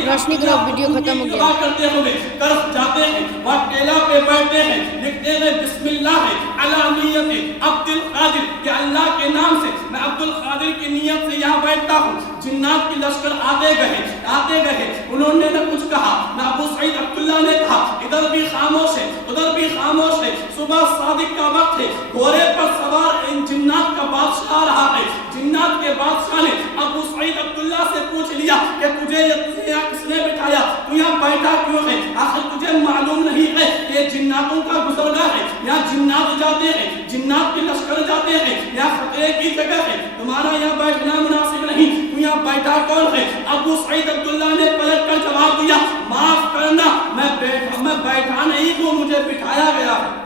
روشنی کرو، ویڈیو ختم ہو گیا کرتے ہوئے طرف جاتے ہیں، وہ ٹیلا پہ بیٹھتے ہیں، لکھتے ہیں بسم اللہ علی نیت عبد القادر، کہ اللہ کے نام سے میں عبد القادر کی نیت سے یہاں بیٹھتا ہوں۔ جنات کی لشکر آتے گئے، انہوں نے نہ کچھ کہا، نہ ابو سعید عبداللہ نے کہا، ادھر بھی خاموش ہے، ادھر بھی خاموش ہے۔ صبح صادق کا وقت ہے، گھوڑے پر سوار ان جنات کا بادشاہ آ رہا ہے۔ جنات کے بادشاہ نے ابو سعید عبداللہ سے پوچھ لیا کہ تجھے یہاں کس نے بٹھایا، تو یہاں بیٹھا کیوں ہے؟ آخر تجھے معلوم نہیں ہے کہ جناتوں کا گزرگاہ ہے، یہاں جنات جاتے ہیں، جنات کے لشکر جاتے ہیں، یہاں خطرے کی جگہ ہے، تمہارا یہاں بیٹھنا مناسب نہیں، تو یہاں بیٹھا کون ہے؟ ابو سعید عبداللہ نے پلٹ کر جواب دیا، معاف کرنا، میں بیٹھا نہیں ہوں، مجھے بٹھایا گیا ہے۔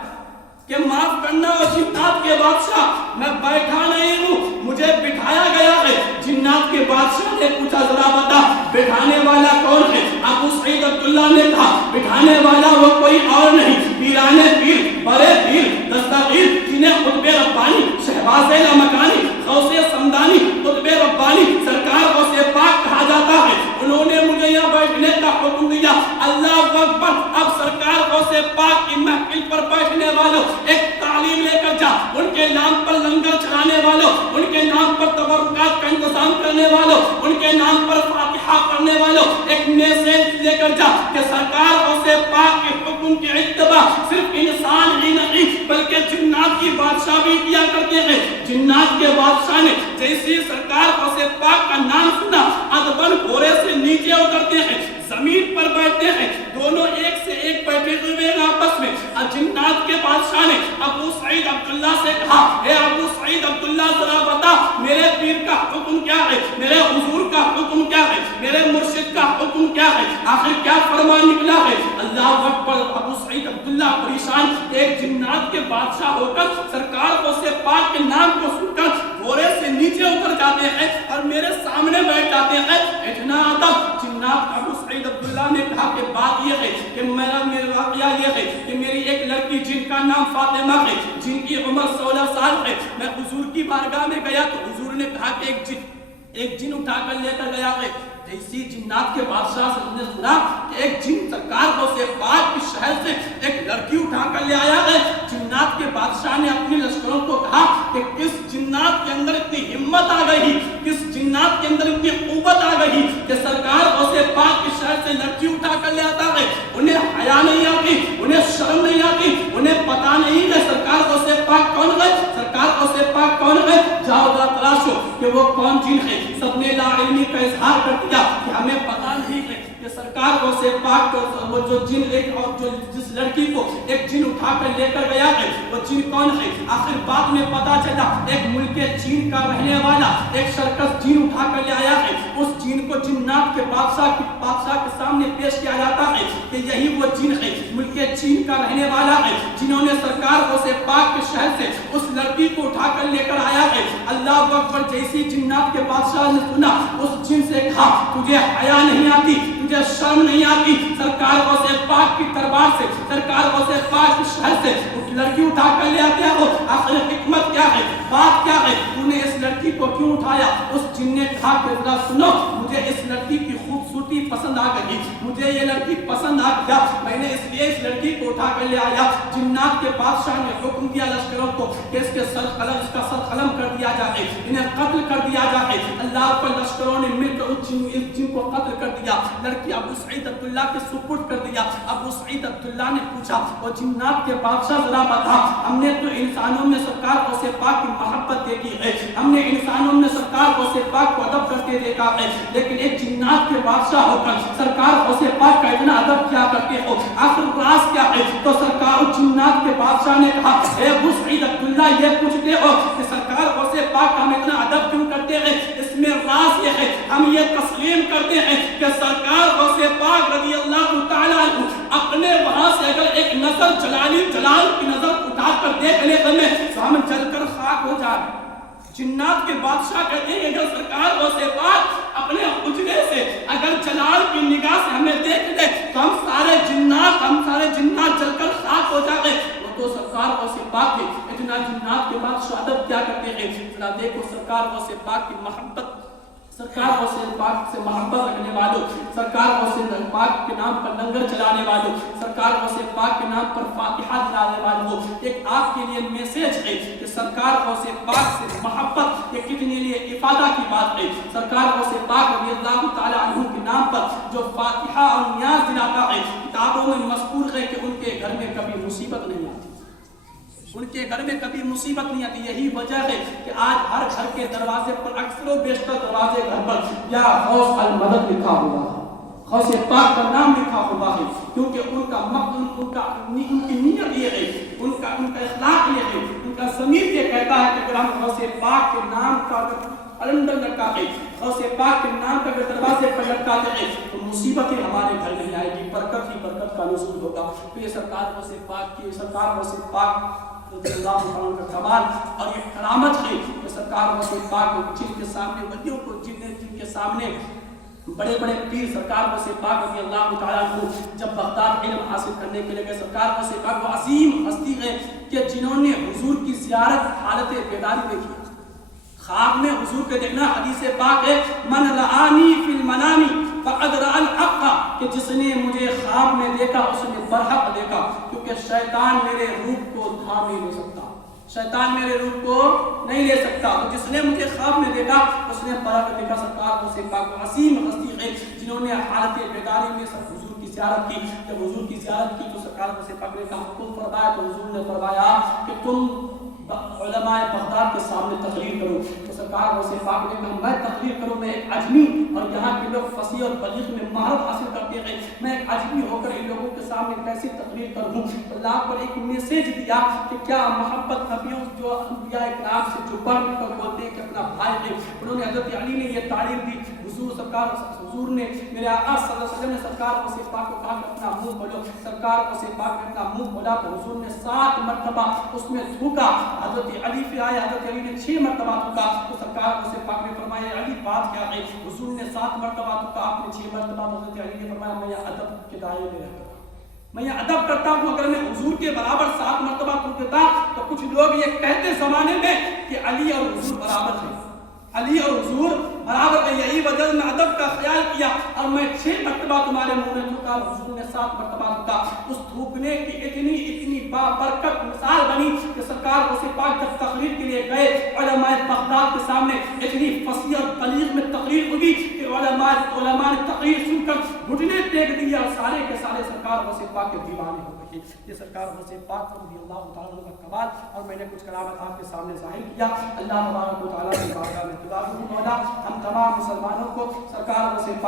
کہ معاف کرنا اور جنات کے بادشاہ، میں بیٹھا نہیں ہوں، مجھے بٹھایا گیا ہے۔ جنات کے بادشاہ نے پوچھا ذرا بتا بٹھانے والا کون ہے؟ ابو سعید عبداللہ نے کہا بٹھانے والا وہ کوئی اور نہیں، پیرانے پیر، بڑے پیر، دستگیر، جنہیں قطب ربانی، شہباز لامکانی، غوث سمدانی، قطب ربانی، سرکار غوث پاک کہا جاتا ہے، انہوں نے مجھے یہاں بیٹھنے کا حکم دیا۔ اللہ اکبر، اب سرکار غوث پاک کی محفل پر بیٹھنے والوں ایک تعلیم لے کر جا، ان کے نام پر لنگر چلانے والوں، ان کے نام پر تبرکات کا انتظام کرنے والوں، ان کے نام پر فاتحہ پڑھنے والوں ایک میسیج لے کر جا کہ سرکار غوث پاک کے حکم کی اتباع صرف انسان ہی نہیں بلکہ جنات کی بادشاہ بھی کیا کرتے ہیں۔ جنات کے بادشاہ نے جیسی سرکار غوث پاک کا نام سنا، ادبن گھوڑے سے نیچے اترتے ہیں، زمین پر بیٹھتے ہیں، دونوں ایک سے ایک بیٹھے ہوئے آپس میں۔ جنات کے بادشاہ نے ابو سعید عبداللہ سے کہا، اے ابو سعید عبداللہ ذرا بتا میرے پیر کا حکم کیا ہے، میرے حضور کا حکم کیا ہے، میرے مرشد کا حکم کیا ہے، آخر کیا فرمان نکلا ہے؟ اللہ اکبر، ابو سعید عبداللہ پریشان، ایک جنات کے بادشاہ ہو کر سرکار غوث پاک کے نام کو سن کر گھوڑے سے نیچے اتر جاتے ہیں اور میرے سامنے بیٹھ جاتے ہیں، اتنا ادب۔ جنات ابو سعید عبداللہ نے کہا کہ بات یہ ہے کہ میرا واقعہ یہ ہے کہ میری ایک لڑکی جن کا نام فاطمہ ہے، جن کی عمر 16 سال ہے، میں حضور کی بارگاہ میں گیا تو حضور نے کہا کہ ایک جن اٹھا کر لے کر گیا ہے۔ جیسی جنات کے بادشاہ سے ہم نے سنا کہ ایک جن سرکار غوث پاک کی شہر سے ایک لڑکی اٹھا کر لے آیا ہے، جنات کے بادشاہ نے اپنی لشکروں کو کہا کہ کس جنات کے اندر اتنی ہمت آ گئی، کس جنات کے اندر اتنی قوت آ گئی کہ سرکار غوث پاک کی شہر سے لڑکی اٹھا کر لے آتا ہے، انہیں حیا نہیں آتی، انہیں شرم نہیں آتی، انہیں پتا نہیں کہ سرکار غوث پاک کون ہے، سرکار غوث پاک کون ہے، جاؤ ذرا تلاشو کہ وہ کون جن ہے۔ سب نے لا علمی کا اظہار کر دیا کہ ہمیں پتا نہیں ہے کہ سرکار غوث پاک کو وہ جو جن ایک اور جو جس لڑکی کو ایک جن اٹھا کر لے کر گیا ہے وہ جن کون ہے۔ آخر بعد میں پتا چلا ایک ملک چین کا رہنے والا ایک سرکس جن اٹھا کر لے آیا ہے، اس جن کو جنات کے بادشاہ کے سامنے پیش کیا جاتا ہے کہ یہی وہ جن ہے، ملک چین کا رہنے والا ہے، جنہوں نے سرکار غوث پاک کے شہر سے اس لڑکی کو اٹھا کر لے کر آیا ہے۔ اللہ اکبر، جیسی جنات کے بادشاہ نے سنا اس جن سے کہا تجھے حیا نہیں آتی، تجھے شرم نہیں آتی، سرکار غوث پاک کی دربار سے، سرکار غوث پاک کی شہر سے اس لڑکی اٹھا کر لے آتے ہو، آخر حکمت کیا ہے، بات کیا ہے، تو نے اس لڑکی کو کیوں اٹھایا؟ اس جن نے کہا کہ ذرا سنو، مجھے اس لڑکی کی خوبصورتی پسند آ گئی، مجھے یہ لڑکی پسند آ گیا، میں نے اس لیے اس لڑکی کو اٹھا کر لے آیا۔ جنات کے بادشاہ نے حکم دیا لشکروں کو کہ اس کا سر قلم کر دیا جائے، انہیں قتل کر دیا جائے۔ اللہ پر لشکروں نے مل کر اس جن کو قتل کر دیا، لڑکی ابو سعید عبداللہ کے سپرد کر دیا۔ ابو سعید عبداللہ نے پوچھا اور جنات کے بادشاہ ذرا بتا، ہم نے تو انسانوں میں سرکار غوث پاک کی محبت دیکھی ہے، ہم نے انسانوں میں سرکار غوث پاک کو ادب کرتے دیکھا ہے، لیکن ایک جنات کے بادشاہ ہو کر سرکار غوث پاک کا اتنا ادب کیا کرتے ہو، آخر راز کیا ہے؟ تو سرکار جنات کے بادشاہ نے کہا اے ابو سعید عبداللہ یہ پوچھتے ہو کہ سرکار غوث پاک کا ہم اتنا ادب کیوں کرتے ہیں؟ اس میں راز یہ ہے، ہم یہ تسلیم کرتے ہیں کہ سرکار غوث پاک رضی اللہ تعالیٰ عنہ اپنے وہاں سے اگر ایک نظر جلال کی نظر اٹھا کر دیکھ لے ہمیں تو ہم جل کر خاک ہو جائیں۔ جنات کے بادشاہ کہتے ہیں اگر سرکار غوث پاک اپنے حجرے سے اگر جلال کی نگاہ سے ہمیں دیکھ لے تو ہم سارے جنات جل کر خاک ہو جائیں۔ وہ تو سرکار غوث پاک ہے، اتنا جنات کے بادشاہ ادب کیا کرتے ہیں، ذرا دیکھو سرکار غوث پاک کی محبت سرکار غوث پاک سے محبت رکھنے والوں، سرکار غوث پاک کے نام پر لنگر چلانے والوں، سرکار غوث پاک کے نام پر فاتحہ دلانے والوں، ایک آپ کے لیے میسیج ہے کہ سرکار غوث پاک سے محبت یہ کتنے لیے افادہ کی بات ہے۔ سرکار غوث پاک رضی اللہ تعالی عنہ کے نام پر جو فاتحہ اور نیاز دلاتا ہے، کتابوں میں مذکور ہے کہ ان کے گھر میں کبھی مصیبت نہیں آتی، ان کے گھر میں کبھی مصیبت نہیں آتی۔ یہی وجہ ہے کہ آج ہر گھر کے دروازے پر اکثر و بیشتر دروازے گھر پر یا غوث المدد لکھا ہوا ہے، غوث پاک کا نام لکھا ہوا ہے، کیونکہ ان کا ان کی نیت یہ ہے، ان کا اخلاق یہ ہے، ان کا ضمیر یہ کہتا ہے کہ اگر ہم غوث پاک کے نام کا کلنڈر لٹکاتے، غوث پاک کے نام کا دروازے پر لٹکاتے ہیں تو مصیبتیں ہمارے گھر نہیں آئے گی، برکت ہی برکت کا نزول ہوگا۔ تو یہ سرکار غوث پاک کی، سرکار غوث پاک رضی اللہ عنہ کا کمال اور یہ کرامت ہے کہ سرکار غوث پاک کو جن کے سامنے ولیوں کو جن کے سامنے بڑے بڑے پیر سرکار غوث پاک رضی اللہ تعالیٰ عنہ جب بغداد علم حاصل کرنے کے لیے سرکار غوث پاک وہ عظیم ہستی ہے کہ جنہوں نے حضور کی زیارت حالت بیداری میں کی، خواب میں حضور کے دیکھنا۔ حدیث پاک ہے من رآنی فی المنام فقد رأى الحق، کہ جس نے مجھے خواب میں دیکھا اس نے برحق دیکھا، کیونکہ شیطان میرے روح کو تھام نہیں لے سکتا، شیطان میرے روح کو نہیں لے سکتا، تو جس نے مجھے خواب میں دیکھا اس نے برحق دیکھا۔ سرکار غوث پاک عظیم ہستی ہے جنہوں نے حالت بیداری میں سب حضور کی زیارت کی۔ جب حضور کی زیارت کی تو سرکار غوث پاک نے کہا تم فرمایا، تو حضور نے فرمایا کہ تم علماء بغداد کے سامنے تقریر کرو۔ تو سرکار غوث پاک نے کہا میں تقریر کروں، میں ایک عجمی اور یہاں کے لوگ فصیح اور بلیغ میں مہارت حاصل کرتے ہیں، میں ایک عجمی ہو کر ان لوگوں کے سامنے کیسی تقریر کروں؟ اللہ پر ایک میسیج دیا کہ کیا محبت نبیوں جو انبیاء کرام سے جو بڑھ کر بولتے ہیں کہ اپنا بھائی ہے، انہوں نے حضرت علی نے یہ تعلیم دی۔ حضور نے میرے آقا صلی اللہ علیہ وسلم نے سرکار غوث پاک کو کہا کہ اپنا منہ کھولو۔ سرکار غوث پاک نے اپنا منہ کھولا تو حضور نے 7 مرتبہ اس میں تھوکا۔ حضرت علی پھر آئے، حضرت علی نے 6 مرتبہ تھوکا تو سرکار غوث پاک نے فرمایا علی بات کیا ہے؟ حضور نے 7 مرتبہ تھوکا، آپ نے 6 مرتبہ۔ حضرت علی نے فرمایا میں یہ ادب کے دائرے میں رہتا ہوں، میں یہ ادب کرتا ہوں، اگر میں حضور کے برابر 7 مرتبہ تھوک دیتا تو کچھ لوگ یہ کہتے زمانے میں کہ علی اور حضور برابر ہیں، علی اور حضور برابر ہے۔ یہی وجہ میں ادب کا خیال کیا اور میں 6 مرتبہ تمہارے منہ میں تھوکا، حضور نے 7 مرتبہ تھوکا۔ اس تھوکنے کی اتنی بابرکت مثال بنی کہ سرکار غوث پاک جب تقریر کے لیے گئے علماء بغداد کے سامنے اتنی فصیح اور بلیغ میں تقریر ہوگی کہ علماء نے تقریر سن کر گھٹنے ٹیک دیا اور سارے کے سارے سرکار غوث پاک کے دیوانے ہو گئے۔ یہ سرکار غوث پاک رضی اللہ تعالیٰ عنہ کا کمال، اور میں نے کچھ کلامات آپ کے سامنے ظاہر کیا۔ اللہ تبارک و تعالیٰ کی بارگاہ میں دعا کروں مولا ہم تمام مسلمانوں کو سرکار غوث پاک